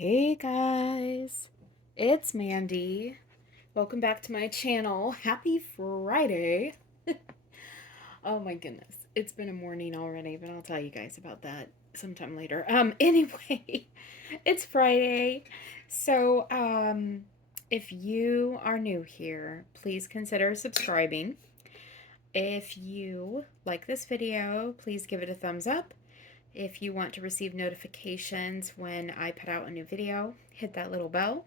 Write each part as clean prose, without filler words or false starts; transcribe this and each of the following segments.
Hey guys, it's Mandy. Welcome back to my channel. Happy Friday. Oh my goodness. It's been a morning already, but I'll tell you guys about that sometime later. Anyway, it's Friday. So, if you are new here, please consider subscribing. If you like this video, please give it a thumbs up. If you want to receive notifications when I put out a new video, hit that little bell.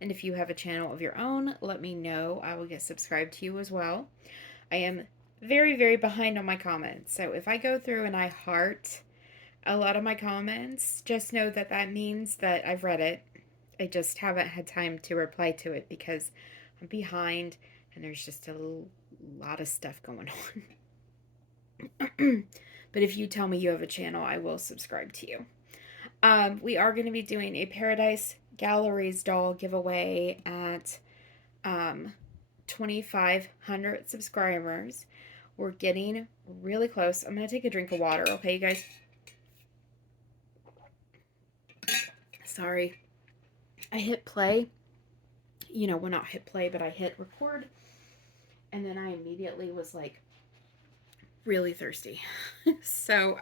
And if you have a channel of your own, let me know. I will get subscribed to you as well. I am very, very behind on my comments. So if I go through and I heart a lot of my comments, just know that that means that I've read it. I just haven't had time to reply to it because I'm behind and there's just a lot of stuff going on. But if you tell me you have a channel, I will subscribe to you. We are going to be doing a Paradise Galleries doll giveaway at 2,500 subscribers. We're getting really close. I'm going to take a drink of water, okay, you guys? Sorry. I hit play. Well, not hit play, but I hit record. And then I immediately was like really thirsty. So,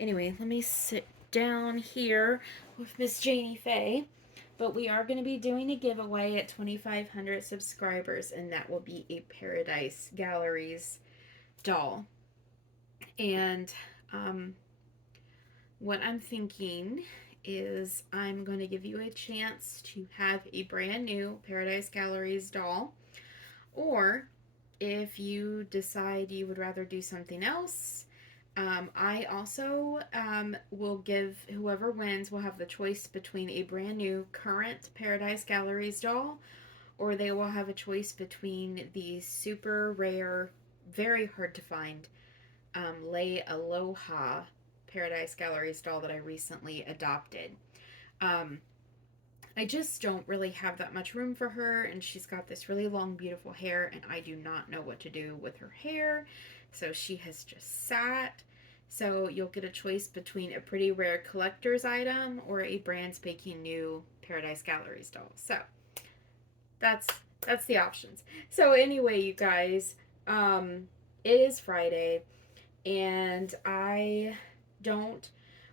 anyway, let me sit down here with Miss Janie Faye. But we are going to be doing a giveaway at 2,500 subscribers, and that will be a Paradise Galleries doll. And what I'm thinking is I'm going to give you a chance to have a brand new Paradise Galleries doll, or if you decide you would rather do something else, I also will give whoever wins will have the choice between a brand new current Paradise Galleries doll, or they will have a choice between the super rare, very hard to find Lay Aloha Paradise Galleries doll that I recently adopted. Um, I just don't really have that much room for her, and she's got this really long, beautiful hair, and I do not know what to do with her hair, so she has just sat. So you'll get a choice between a pretty rare collector's item or a brand spanking new Paradise Galleries doll. So that's the options. So anyway, you guys, it is Friday, and I don't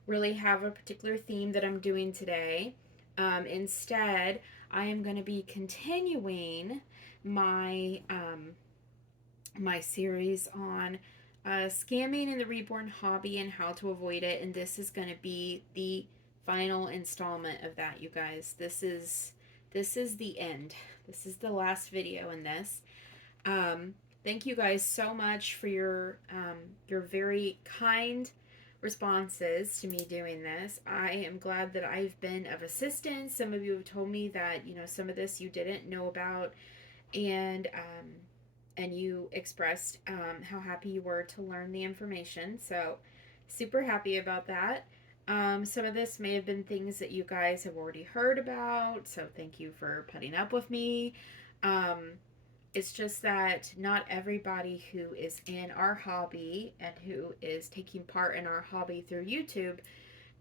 really have a particular theme that I'm doing today. Instead, I am going to be continuing my my series on scamming in the Reborn hobby and how to avoid it, and this is going to be the final installment of that, you guys. This is the end. This is the last video in this. Thank you guys so much for your very kind responses to me doing this. I am glad that I've been of assistance. Some of you have told me that some of this you didn't know about, and you expressed how happy you were to learn the information. So super happy about that. Some of this may have been things that you guys have already heard about, so thank you for putting up with me. It's just that not everybody who is in our hobby and who is taking part in our hobby through YouTube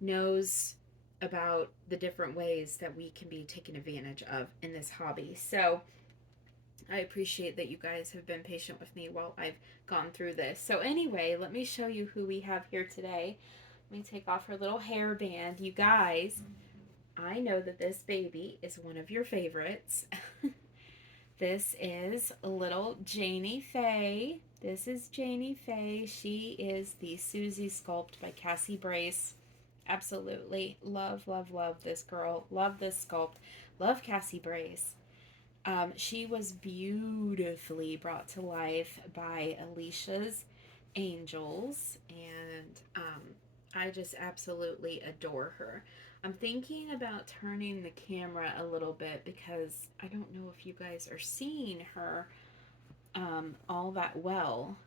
knows about the different ways that we can be taken advantage of in this hobby. So I appreciate that you guys have been patient with me while I've gone through this. So anyway, let me show you who we have here today. Let me take off her little hairband. You guys, I know that this baby is one of your favorites. This is little Janie Faye. This is Janie Faye. She is the Susie sculpt by Cassie Brace. Absolutely love, love, love this girl. Love this sculpt. Love Cassie Brace. She was beautifully brought to life by Alicia's Angels, and I just absolutely adore her. I'm thinking about turning the camera a little bit because I don't know if you guys are seeing her all that well.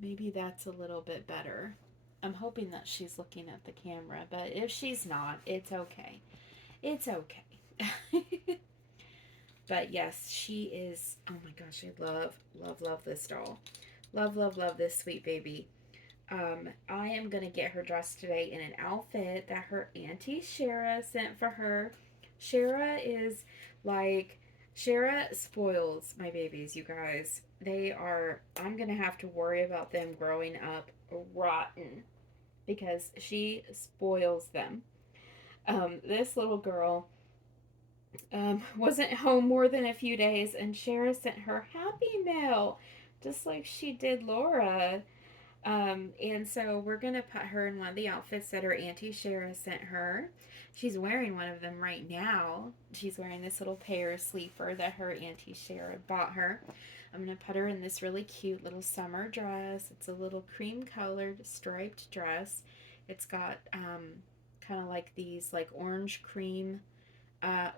Maybe that's a little bit better. I'm hoping that she's looking at the camera, but if she's not, it's okay. It's okay. But yes, she is, oh my gosh, I love, love, love this doll. Love, love, love this sweet baby. I am gonna get her dressed today in an outfit that her auntie Shara sent for her. Shara is like Shara spoils my babies, you guys. They are I'm gonna have to worry about them growing up rotten because she spoils them. This little girl wasn't home more than a few days, and Shara sent her Happy Mail, just like she did Laura. And so we're gonna put her in one of the outfits that her auntie Shara sent her. She's wearing one of them right now. She's wearing this little pear sleeper that her auntie Shara bought her. I'm gonna put her in this really cute little summer dress. It's a little cream colored striped dress. It's got kind of like these like orange cream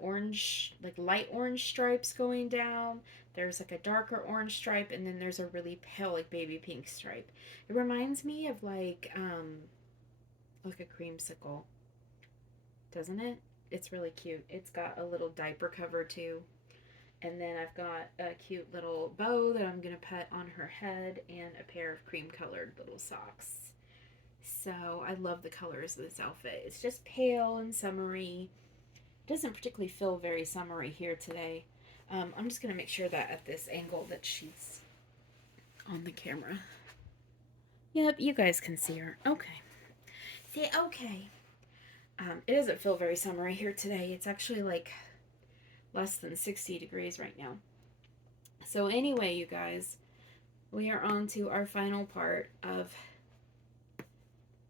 orange, like light orange stripes going down. There's like a darker orange stripe, and then there's a really pale, like baby pink stripe. It reminds me of like a creamsicle, doesn't it? It's really cute. It's got a little diaper cover too. And then I've got a cute little bow that I'm gonna put on her head and a pair of cream colored little socks. So I love the colors of this outfit. It's just pale and summery. Doesn't particularly feel very summery here today. I'm just going to make sure that at this angle that she's on the camera. Yep, you guys can see her. Okay. See, okay. It doesn't feel very summery here today. It's actually like less than 60 degrees right now. So anyway, you guys, we are on to our final part of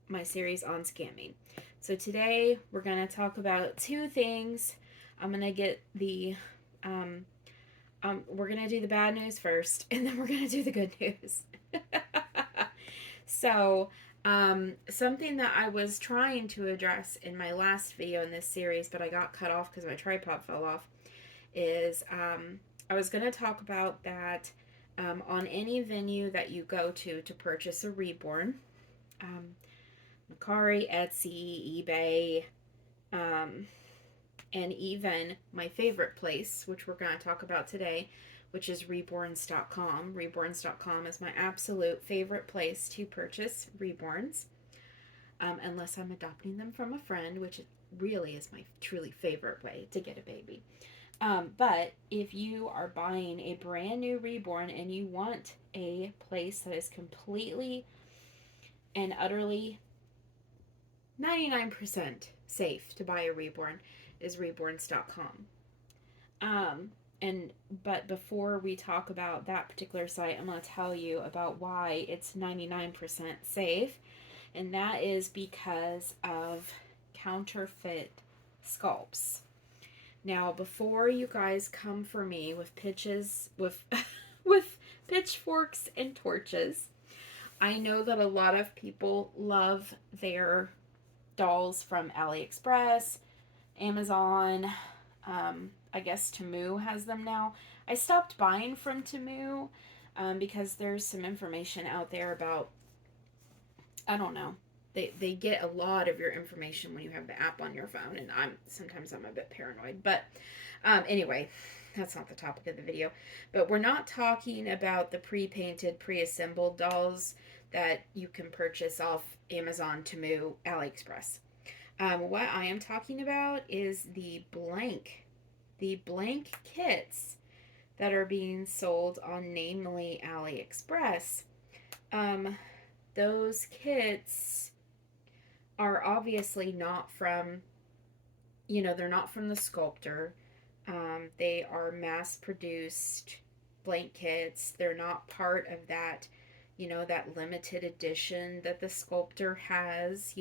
my series on scamming. So today we're going to talk about two things. I'm going to get the we're going to do the bad news first, and then we're going to do the good news. So, something that I was trying to address in my last video in this series, but I got cut off because my tripod fell off, is I was going to talk about that on any venue that you go to purchase a Reborn. Mercari, Etsy, eBay, and even my favorite place, which we're going to talk about today, which is reborns.com. Reborns.com is my absolute favorite place to purchase reborns, unless I'm adopting them from a friend, which really is my truly favorite way to get a baby. But if you are buying a brand new reborn and you want a place that is completely and utterly 99% safe to buy a reborn, is reborns.com. But before we talk about that particular site, I'm going to tell you about why it's 99% safe, and that is because of counterfeit sculpts. Now, before you guys come for me with pitches with with pitchforks and torches, I know that a lot of people love their dolls from AliExpress, Amazon. I guess Temu has them now. I stopped buying from Temu because there's some information out there about, I don't know. They get a lot of your information when you have the app on your phone, and sometimes I'm a bit paranoid. But anyway, that's not the topic of the video. But we're not talking about the pre-painted, pre-assembled dolls that you can purchase off Amazon, Temu, AliExpress. What I am talking about is the blank kits that are being sold on namely AliExpress. Those kits are obviously not from, they're not from the sculptor. They are mass produced blank kits. They're not part of that, that limited edition that the sculptor has,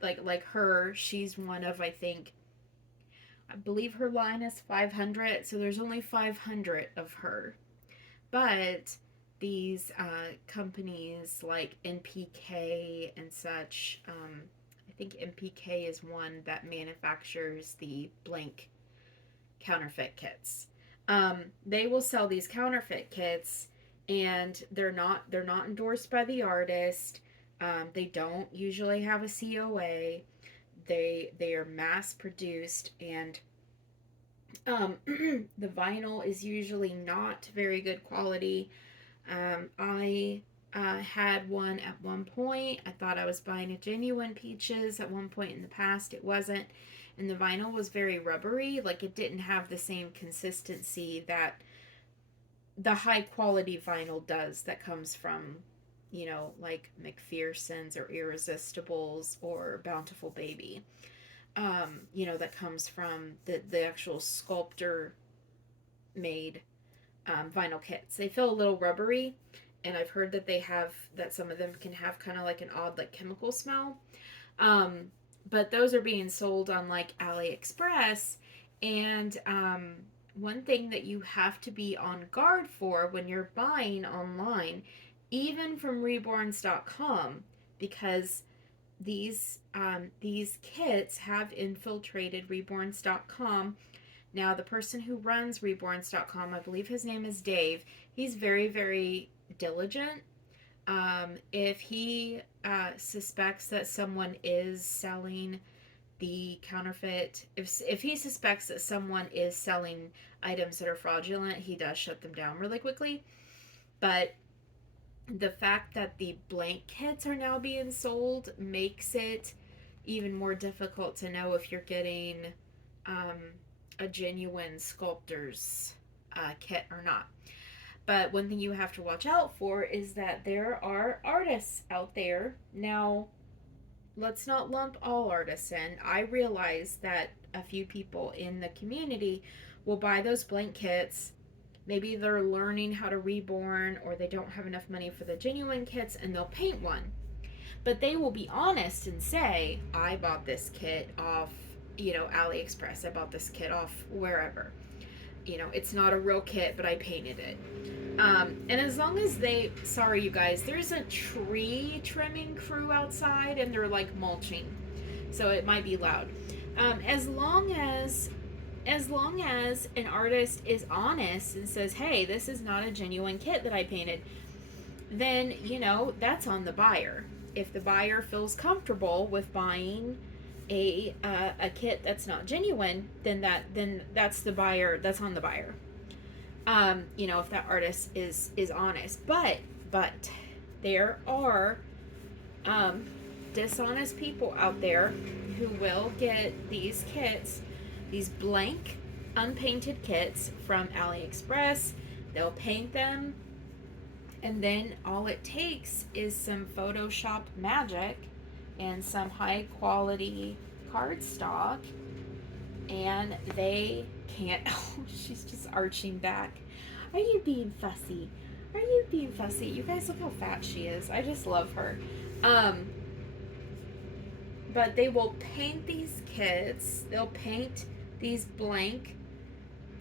like her, she's one of, I believe her line is 500, so there's only 500 of her. But these companies like NPK and such, I think NPK is one that manufactures the blank counterfeit kits. They will sell these counterfeit kits, and they're not endorsed by the artist. They don't usually have a COA. They are mass produced, and the vinyl is usually not very good quality. I Had one at one point. I thought I was buying a genuine Peaches at one point in the past. It wasn't. And the vinyl was very rubbery. Like it didn't have the same consistency that the high quality vinyl does that comes from, like McPherson's or Irresistibles or Bountiful Baby. That comes from the actual sculptor made vinyl kits. They feel a little rubbery, and I've heard that that some of them can have kind of like an odd like chemical smell. Um, but those are being sold on like AliExpress, and one thing that you have to be on guard for when you're buying online, even from reborns.com, because these kits have infiltrated reborns.com. Now, the person who runs reborns.com, I believe his name is Dave, he's very, very diligent. If he suspects that someone is selling the counterfeit, if he suspects that someone is selling items that are fraudulent, he does shut them down really quickly. But the fact that the blank kits are now being sold makes it even more difficult to know if you're getting um, a genuine sculptor's kit or not. But one thing you have to watch out for is that there are artists out there. Now, let's not lump all artists in. I realize that a few people in the community will buy those blank kits. Maybe they're learning how to reborn, or they don't have enough money for the genuine kits, and they'll paint one. But they will be honest and say, I bought this kit off, AliExpress. I bought this kit off wherever. It's not a real kit, but I painted it. And as long as sorry, you guys, there's a tree trimming crew outside, and they're like mulching, so it might be loud. As long as an artist is honest and says, hey, this is not a genuine kit that I painted, then that's on the buyer. If the buyer feels comfortable with buying a kit that's not genuine, then that's the buyer. That's on the buyer. If that artist is honest, but there are dishonest people out there who will get these kits, these blank, unpainted kits from AliExpress. They'll paint them, and then all it takes is some Photoshop magic and some high quality cardstock, and they can't. Oh, she's just arching back. Are you being fussy? Are you being fussy? You guys, look how fat she is. I just love her. But they will paint these kits. They'll paint these blank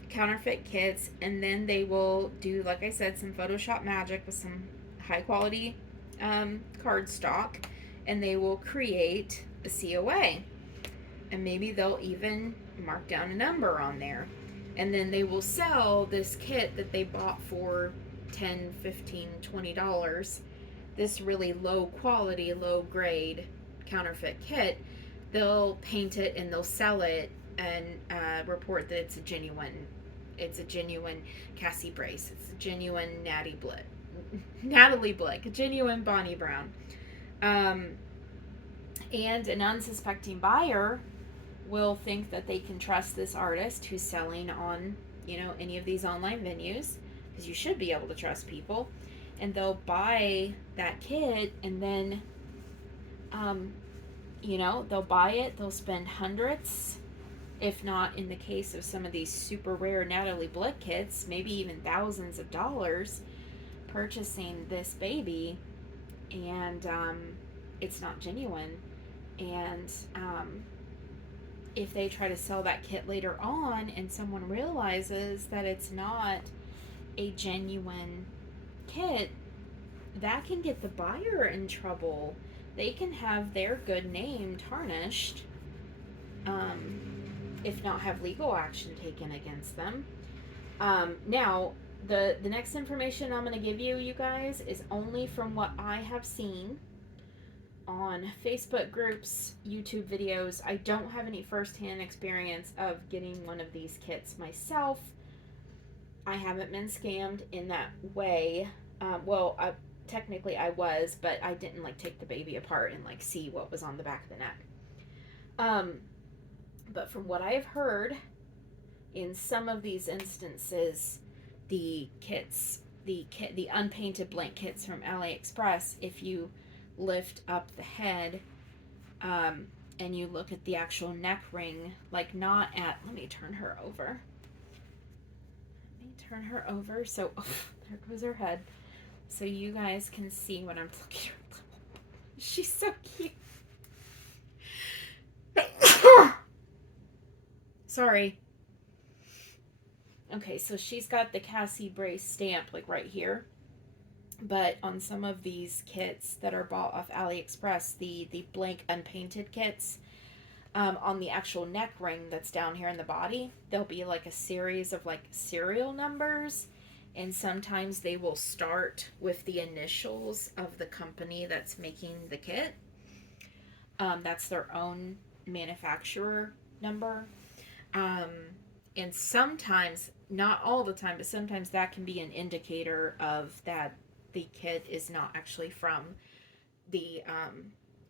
counterfeit kits, and then they will do, like I said, some Photoshop magic with some high quality cardstock, and they will create a COA. And maybe they'll even mark down a number on there. And then they will sell this kit that they bought for $10, $15, $20, this really low quality, low grade counterfeit kit. They'll paint it and they'll sell it and report that it's a genuine Cassie Brace, it's a genuine Natalie Blick, a genuine Bonnie Brown. And an unsuspecting buyer will think that they can trust this artist who's selling on, any of these online venues, because you should be able to trust people, and they'll buy that kit, and then, they'll buy it, they'll spend hundreds, if not, in the case of some of these super rare Natalie Blick kits, maybe even thousands of dollars, purchasing this baby, and it's not genuine. And if they try to sell that kit later on and someone realizes that it's not a genuine kit, that can get the buyer in trouble. They can have their good name tarnished, if not have legal action taken against them. Now, the next information I'm going to give you guys, is only from what I have seen on Facebook groups, YouTube videos. I don't have any firsthand experience of getting one of these kits myself. I haven't been scammed in that way. technically I was, but I didn't like take the baby apart and like see what was on the back of the neck. Um, but from what I have heard, in some of these instances, the kits, the unpainted blank kits from AliExpress, if you lift up the head, um, and you look at the actual neck ring, like not at, let me turn her over. So, oh, there goes her head. So you guys can see what I'm looking at. She's so cute. Sorry. Okay, so she's got the Cassie Brace stamp like right here. But on some of these kits that are bought off AliExpress, the blank unpainted kits, on the actual neck ring that's down here in the body, there'll be like a series of like serial numbers, and sometimes they will start with the initials of the company that's making the kit. That's their own manufacturer number. Um, and sometimes, not all the time, but sometimes that can be an indicator of that the kit is not actually from the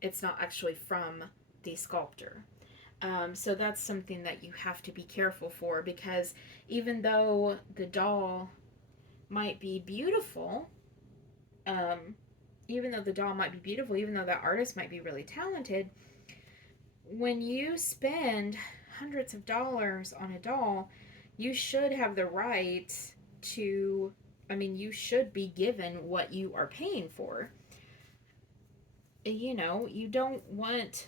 it's not actually from the sculptor. So that's something that you have to be careful for, because even though the doll might be beautiful, um, even though that artist might be really talented, when you spend hundreds of dollars on a doll, you should have the right to, I mean, you should be given what you are paying for. You know, you don't want,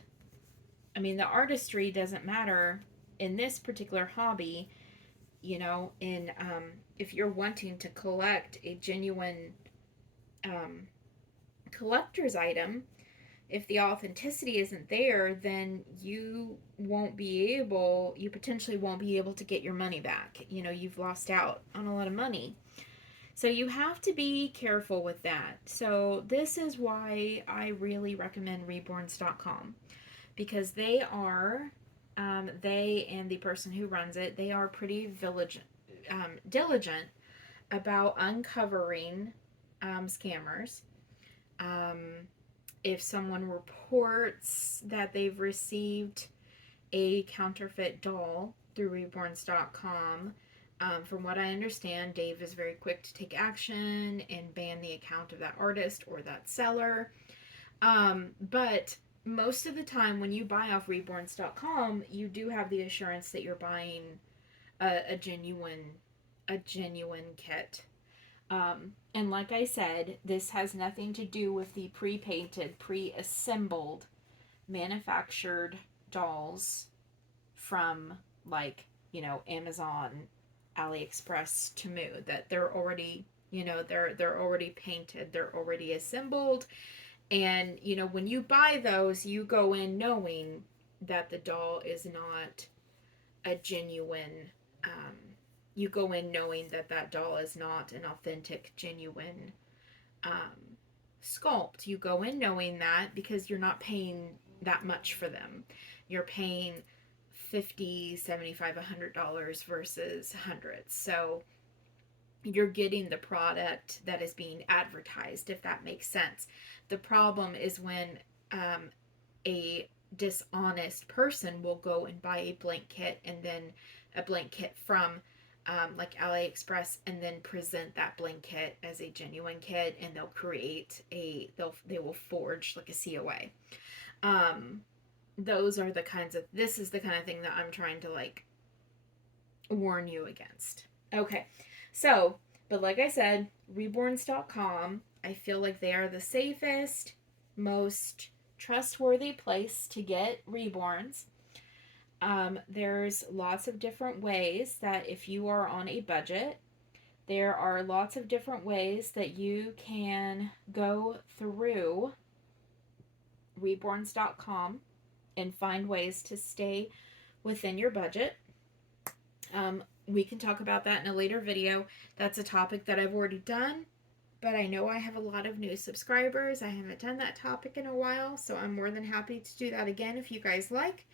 I mean, the artistry doesn't matter in this particular hobby, you know, in, if you're wanting to collect a genuine um, collector's item, if the authenticity isn't there, then you potentially won't be able to get your money back. You know, you've lost out on a lot of money. So you have to be careful with that. So this is why I really recommend reborns.com, because they and the person who runs it, they are pretty diligent about uncovering scammers. Um, if someone reports that they've received a counterfeit doll through reborns.com, from what I understand, Dave is very quick to take action and ban the account of that artist or that seller. But most of the time, when you buy off reborns.com, you do have the assurance that you're buying a genuine kit. And like I said, this has nothing to do with the pre-painted, pre-assembled, manufactured dolls from, like, you know, Amazon, AliExpress, Temu, that they're already, you know, they're already painted, they're already assembled. And, you know, when you buy those, you go in knowing that the doll is not a genuine, you go in knowing that that doll is not an authentic, genuine sculpt. You go in knowing that because you're not paying that much for them. You're paying $50, $75, $100 versus hundreds. So you're getting the product that is being advertised, if that makes sense. The problem is when a dishonest person will go and buy a blank kit, and then a blank kit from like AliExpress, and then present that blank kit as a genuine kit, and they'll create they will forge like a COA. This is the kind of thing that I'm trying to like warn you against. Okay, so, but like I said, reborns.com, I feel like they are the safest, most trustworthy place to get reborns. There's lots of different ways that if you are on a budget, there are lots of different ways that you can go through reborns.com and find ways to stay within your budget. We can talk about that in a later video. That's a topic that I've already done, but I know I have a lot of new subscribers. I haven't done that topic in a while, so I'm more than happy to do that again if you guys like.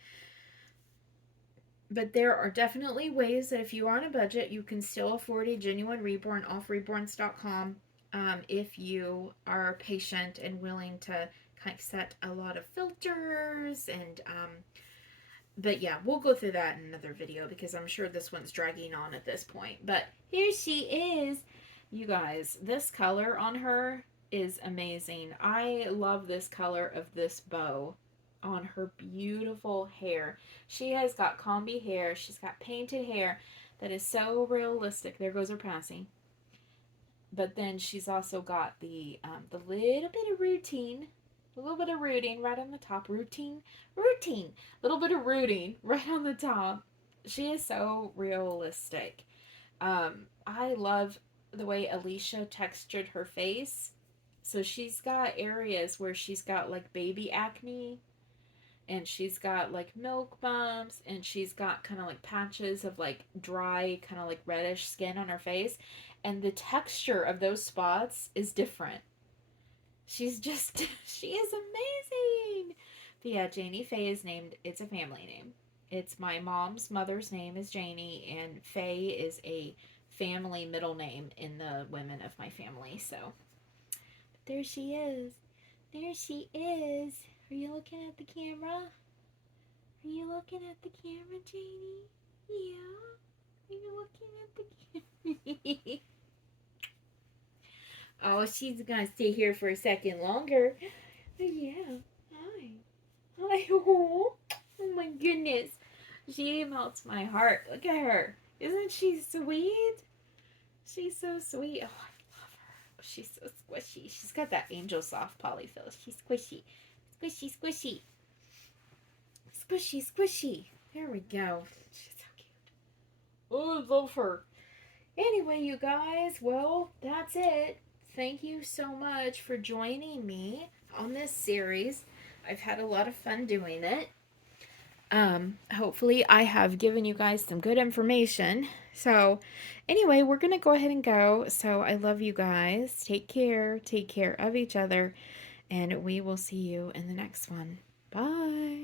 But there are definitely ways that if you are on a budget, you can still afford a genuine reborn off reborns.com if you are patient and willing to kind of set a lot of filters and but yeah, we'll go through that in another video because I'm sure this one's dragging on at this point. But here she is. You guys, this color on her is amazing. I love this color of this bow on her beautiful hair. She has got combi hair. She's got painted hair that is so realistic. There goes her passing. But then she's also got the little bit of routine, a little bit of rooting right on the top. Routine, little bit of rooting right on the top. She is so realistic. I love the way Alicia textured her face. So she's got areas where she's got like baby acne, and she's got like milk bumps, and she's got kind of like patches of like dry kind of like reddish skin on her face, and the texture of those spots is different. She's just she is amazing. But yeah, Janie Faye is named, it's a family name. It's my mom's mother's name is Janie, and Faye is a family middle name in the women of my family. So there she is. There she is. Are you looking at the camera? Are you looking at the camera, Janie? Yeah. Are you looking at the camera? Oh, she's gonna stay here for a second longer. Yeah. Hi. Hi. Oh my goodness. She melts my heart. Look at her. Isn't she sweet? She's so sweet. Oh, I love her. She's so squishy. She's got that angel soft polyfill. She's squishy. Squishy, squishy. Squishy, squishy. There we go. She's so cute. Oh, I love her. Anyway, you guys, well, that's it. Thank you so much for joining me on this series. I've had a lot of fun doing it. Hopefully I have given you guys some good information. So anyway, we're going to go ahead and go. So I love you guys. Take care. Take care of each other. And we will see you in the next one. Bye.